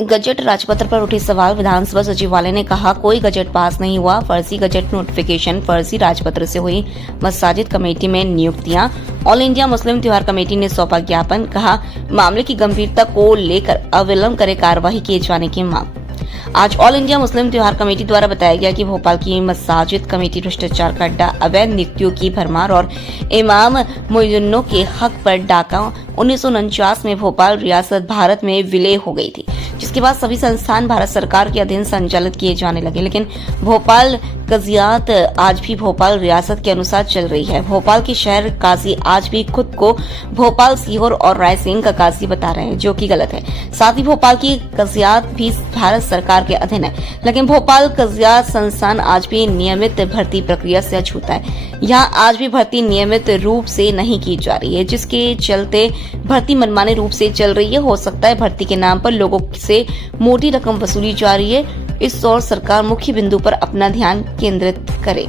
Gazette राजपत्र पर उठे सवाल। विधानसभा सचिवालय ने कहा कोई गजट पास नहीं हुआ, फर्जी गजट नोटिफिकेशन, फर्जी राजपत्र से हुई मसाजिद कमेटी में नियुक्तियां। ऑल इंडिया मुस्लिम त्योहार कमेटी ने सौंपा ज्ञापन, कहा मामले की गंभीरता को लेकर अविलंब करे कार्रवाई किए जाने की मांग। आज ऑल इंडिया मुस्लिम त्योहार कमेटी द्वारा बताया गया कि भोपाल की मसाजिद कमेटी भ्रष्टाचार का अड्डा, अवैध नियुक्तियों की भरमार और इमाम मुअज्जिनों के हक पर डाका 1949 में भोपाल रियासत भारत में विलय हो गई थी, जिसके बाद सभी संस्थान भारत सरकार के अधीन संचालित किए जाने लगे। लेकिन भोपाल कजियात आज भी भोपाल रियासत के अनुसार चल रही है। भोपाल के शहर काजी आज भी खुद को भोपाल, सीहोर और रायसेन का काजी बता रहे हैं, जो कि गलत है। साथ ही भोपाल की कजियात भी भारत सरकार के अधीन है, लेकिन भोपाल कजियात संस्थान आज भी नियमित भर्ती प्रक्रिया से अछूता है। यहाँ आज भी भर्ती नियमित रूप से नहीं की जा रही है, जिसके चलते भर्ती मनमाने रूप से चल रही है। हो सकता है भर्ती के नाम पर लोगों से मोटी रकम वसूली जा रही है। इस ओर सरकार मुख्य बिंदु पर अपना ध्यान केंद्रित करे।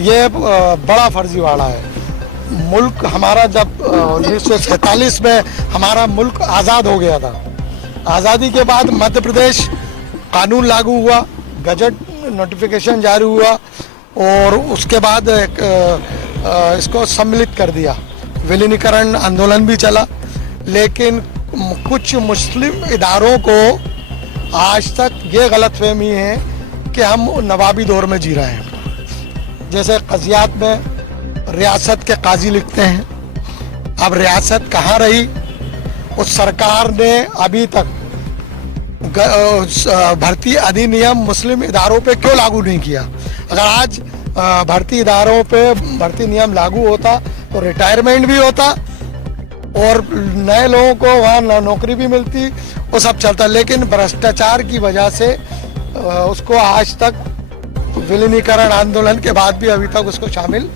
ये बड़ा फर्जीवाड़ा है। मुल्क हमारा जब 1947 में हमारा मुल्क आज़ाद हो गया था, आज़ादी के बाद मध्य प्रदेश कानून लागू हुआ, गजट नोटिफिकेशन जारी हुआ और उसके बाद इसको सम्मिलित कर दिया। विलीनीकरण आंदोलन भी चला, लेकिन कुछ मुस्लिम इदारों को आज तक ये गलतफहमी है कि हम नवाबी दौर में जी रहे हैं। जैसे कजियात में रियासत के काजी लिखते हैं, अब रियासत कहाँ रही? उस सरकार ने अभी तक भर्ती अधिनियम मुस्लिम इदारों पे क्यों लागू नहीं किया? अगर आज भर्ती इदारों पे भर्ती नियम लागू होता तो रिटायरमेंट भी होता और नए लोगों को वहाँ नौकरी भी मिलती, वो सब चलता। लेकिन भ्रष्टाचार की वजह से उसको आज तक विलीनीकरण आंदोलन के बाद भी अभी तक उसको शामिल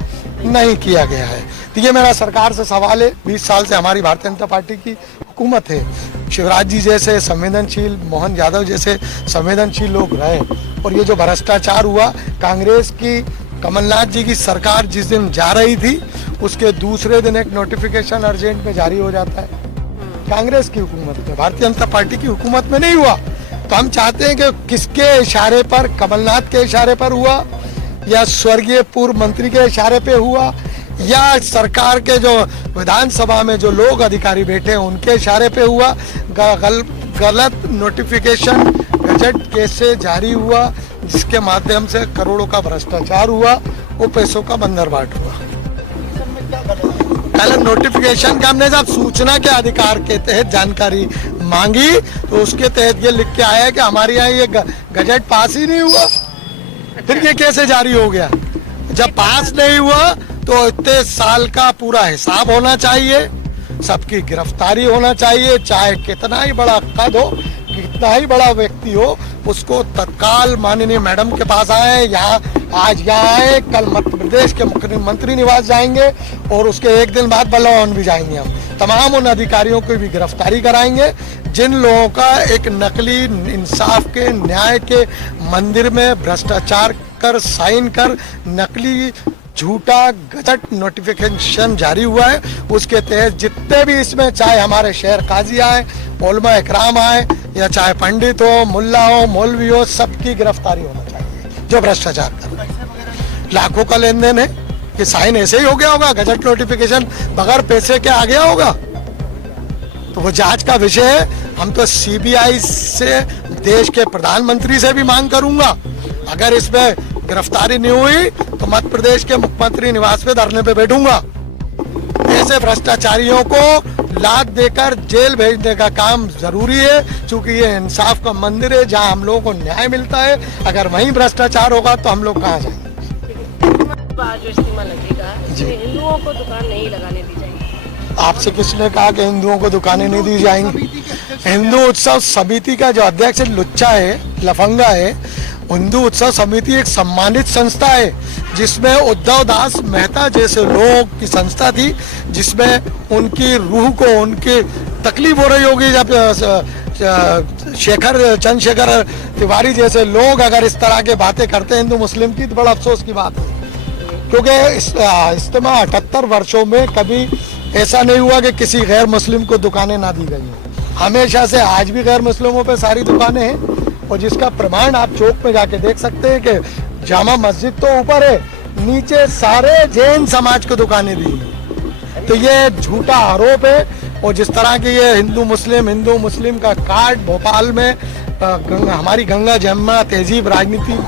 नहीं किया गया है। तो ये मेरा सरकार से सवाल है। 20 साल से हमारी भारतीय जनता पार्टी की हुकूमत है। शिवराज जी जैसे संवेदनशील, मोहन यादव जैसे संवेदनशील लोग रहे और ये जो भ्रष्टाचार हुआ, कांग्रेस की कमलनाथ जी की सरकार जिस दिन जा रही थी उसके दूसरे दिन एक नोटिफिकेशन अर्जेंट में जारी हो जाता है। कांग्रेस की हुकूमत में, भारतीय जनता पार्टी की हुकूमत में नहीं हुआ। तो हम चाहते हैं कि किसके इशारे पर, कमलनाथ के इशारे पर हुआ या स्वर्गीय पूर्व मंत्री के इशारे पे हुआ या सरकार के जो विधानसभा में जो लोग अधिकारी बैठे हैं उनके इशारे पे हुआ? गलत नोटिफिकेशन गजट कैसे जारी हुआ, जिसके माध्यम से करोड़ों का भ्रष्टाचार हुआ, वो पैसों का बंदरबाट हुआ। गलत नोटिफिकेशन का हमने जब सूचना के अधिकार के तहत जानकारी मांगी तो उसके तहत ये लिख के आया कि हमारे यहाँ ये गजट पास ही नहीं हुआ। फिर ये कैसे जारी हो गया? जब पास नहीं हुआ तो इतने साल का पूरा हिसाब होना चाहिए, सबकी गिरफ्तारी होना चाहिए, चाहे कितना ही बड़ा कद हो, कितना ही बड़ा व्यक्ति हो, उसको तत्काल माननीय मैडम के पास आए, यहाँ आज यहाँ आए, कल मध्य प्रदेश के मुख्यमंत्री निवास जाएंगे और उसके एक दिन बाद बलवान भी जाएंगे। हम तमाम उन अधिकारियों की भी गिरफ्तारी कराएंगे जिन लोगों का एक नकली इंसाफ के, न्याय के मंदिर में भ्रष्टाचार कर, साइन कर, नकली झूठा गजट नोटिफिकेशन जारी हुआ है। उसके तहत जितने भी इसमें, चाहे हमारे शहर काजी आए, उलमा इकराम आए या चाहे पंडित हो, मुल्ला हो, मौलवी हो, सबकी गिरफ्तारी होना चाहिए जो भ्रष्टाचार कर रहे हैं। लाखों का लेन देन है, कि साइन ऐसे ही हो गया होगा? गजट नोटिफिकेशन बगैर पैसे के आ गया होगा? तो वो जांच का विषय है। हम तो सीबीआई से, देश के प्रधानमंत्री से भी मांग करूंगा, अगर इसमें गिरफ्तारी नहीं हुई तो मध्य प्रदेश के मुख्यमंत्री निवास पे धरने पे बैठूंगा। ऐसे भ्रष्टाचारियों को लात देकर जेल भेजने का काम जरूरी है, क्योंकि ये इंसाफ का मंदिर है जहां हम लोगों को न्याय मिलता है। अगर वहीं भ्रष्टाचार होगा तो हम लोग कहाँ जाएंगे? जो इस्तीमा लगेगा, हिंदुओं को दुकान नहीं लगाने दी जाएगी। आपसे किसने कहा कि हिंदुओं को दुकानें नहीं दी जाएंगी? हिंदू उत्सव समिति का जो अध्यक्ष लुच्चा है, लफंगा है, हिंदू उत्सव समिति एक सम्मानित संस्था है जिसमें उद्धव दास मेहता जैसे लोग की संस्था थी, जिसमें उनकी रूह को, उनकी तकलीफ हो रही होगी जब चंद्रशेखर तिवारी जैसे लोग अगर इस तरह के बातें करते हैं हिंदू मुस्लिम की, तो बड़ा अफसोस की बात है। क्योंकि इस्तेमाल 78 वर्षों में कभी ऐसा नहीं हुआ कि किसी गैर मुस्लिम को दुकानें ना दी गई हो। हमेशा से, आज भी गैर मुस्लिमों पे सारी दुकानें हैं। और जिसका प्रमाण आप चौक में जाके देख सकते हैं कि जामा मस्जिद तो ऊपर है, नीचे सारे जैन समाज को दुकानें दी हैं। तो ये झूठा आरोप है। और जिस तरह की ये हिंदू मुस्लिम का कार्ड भोपाल में हमारी गंगा जमुना तहजीब राजनीति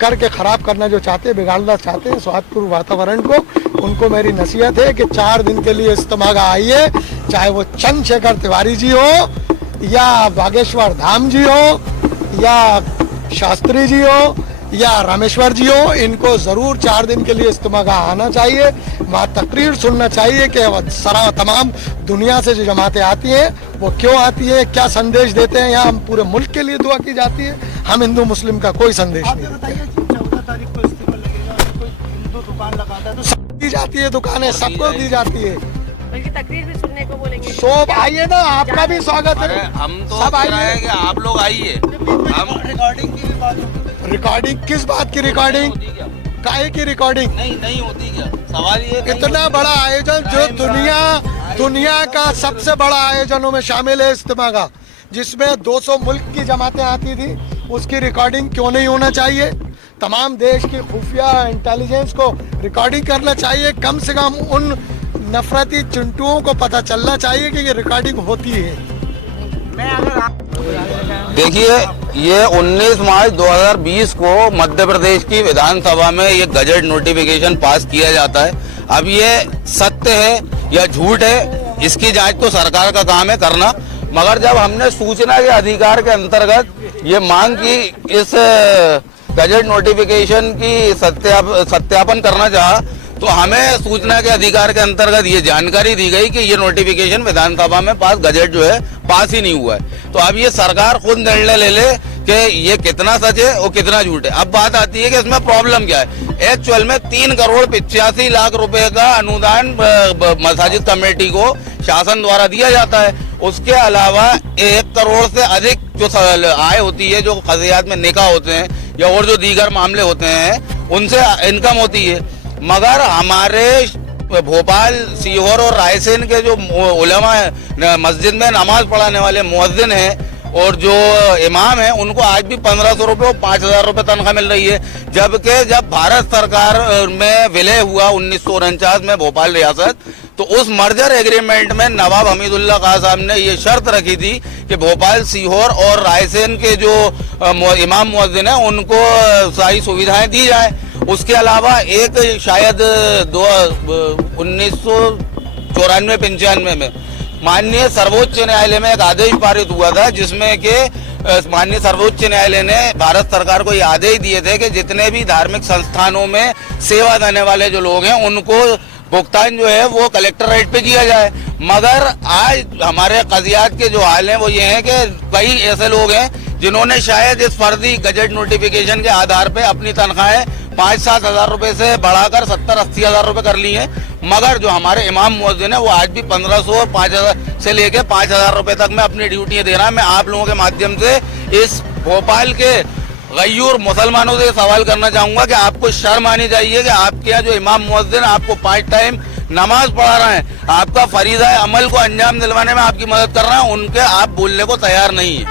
करके खराब करना जो चाहते हैं, बिगाड़ना चाहते हैं स्वादपूर्ण वातावरण को, उनको मेरी नसीहत है कि 4 दिन के लिए इज्तिमा आइए, चाहे वो चंद्रशेखर तिवारी जी हो या बागेश्वर धाम जी हो या शास्त्री जी हो या रामेश्वर जी हो, इनको जरूर 4 दिन के लिए इज्तिमा आना चाहिए, वहाँ तकरीर सुनना चाहिए कि सारा तमाम दुनिया से जो जमातें आती हैं वो क्यों आती है, क्या संदेश देते हैं। यहाँ हम पूरे मुल्क के लिए दुआ की जाती है, हम हिंदू मुस्लिम का कोई संदेश नहीं। 14 तारीख को इस्तीमा लगेगा, कोई हिंदू दुकान लगाता है तो सब दी जाती है, दुकानें सबको दी जाती है। बल्कि तकरीर भी सुनने को बोलेंगे। सब आइए ना, आपका भी स्वागत है। हम तो सब कह रहे आइए। हैं कि आप लोग आइए। हम रिकॉर्डिंग की भी बात होती है। रिकॉर्डिंग किस बात की रिकॉर्डिंग? होती क्या? काहे की रिकॉर्डिंग? नहीं होती क्या? सवाल ये नहीं इतना होती। बड़ा आयोजन जो दुनिया का सबसे बड़ा आयोजनों में शामिल है इज्तिमा का, जिसमें 200 मुल्क की जमातें आती थी, उसकी रिकॉर्डिंग क्यों नहीं होना चाहिए? तमाम देश की खुफिया इंटेलिजेंस को रिकॉर्डिंग करना चाहिए। कम से कम उन नफरती चिंटुओं को पता चलना चाहिए कि ये रिकॉर्डिंग होती है। देखिए, ये 19 मार्च 2020 को मध्य प्रदेश की विधानसभा में ये गजट नोटिफिकेशन पास किया जाता है। अब ये सत्य है या झूठ है, इसकी जांच तो सरकार का काम है करना। मगर जब हमने सूचना के अधिकार के अंतर्गत ये मांग की, इस गजट नोटिफिकेशन की सत्यापन करना चाहा, तो हमें सूचना के अधिकार के अंतर्गत ये जानकारी दी गई कि ये नोटिफिकेशन विधानसभा में पास गजट जो है पास ही नहीं हुआ है। तो अब ये सरकार खुद निर्णय ले ले कि ये कितना सच है और कितना झूठ है। अब बात आती है कि इसमें प्रॉब्लम क्या है। एक्चुअल में 3,85,00,000 रुपए का अनुदान मसाजिद कमेटी को शासन द्वारा दिया जाता है। उसके अलावा 1 करोड़ से अधिक जो आय होती है, जो खजियात में निकाह होते हैं या और जो दीगर मामले होते हैं, उनसे इनकम होती है। मगर हमारे भोपाल, सीहोर और रायसेन के जो उलमा मस्जिद में नमाज पढ़ाने वाले मुअज्जिन हैं और जो इमाम हैं, उनको आज भी 1,500 रुपये और 5,000 रुपये तनख्वाह मिल रही है। जबकि जब भारत सरकार में विलय हुआ 1949 में भोपाल रियासत, तो उस मर्जर एग्रीमेंट में नवाब हमीदुल्लाह खान साहब ने ये शर्त रखी थी कि भोपाल, सीहोर और रायसेन के जो इमाम मुअज्जिन हैं उनको सारी सुविधाएं दी जाए। उसके अलावा एक शायद 1994-95 में माननीय सर्वोच्च न्यायालय में एक आदेश पारित हुआ था, जिसमें कि माननीय सर्वोच्च न्यायालय ने भारत सरकार को ये आदेश दिए थे कि जितने भी धार्मिक संस्थानों में सेवा देने वाले जो लोग हैं उनको भुगतान जो है वो कलेक्टरेट पे किया जाए। मगर आज हमारे कजियात के जो हाल हैं वो ये हैं कि कई ऐसे लोग हैं जिन्होंने शायद इस फर्जी गजट नोटिफिकेशन के आधार पे अपनी तनख्वाहें 5-7 हजार रुपए से बढ़ाकर 70-80 हजार रुपए कर ली हैं। मगर जो हमारे इमाम मुअज्जिन है वो आज भी 1,500 और 5,000 से लेके 5,000 रुपए तक में अपनी ड्यूटी दे रहा है। मैं आप लोगों के माध्यम से इस भोपाल के गयूर मुसलमानों से सवाल करना चाहूंगा कि आपको शर्म आनी चाहिए कि आपके यहाँ जो इमाम मुअज्जिन आपको 5 टाइम नमाज पढ़ा रहे हैं, आपका फरीज़ा अमल को अंजाम दिलवाने में आपकी मदद कर रहे हैं, उनके आप बोलने को तैयार नहीं है।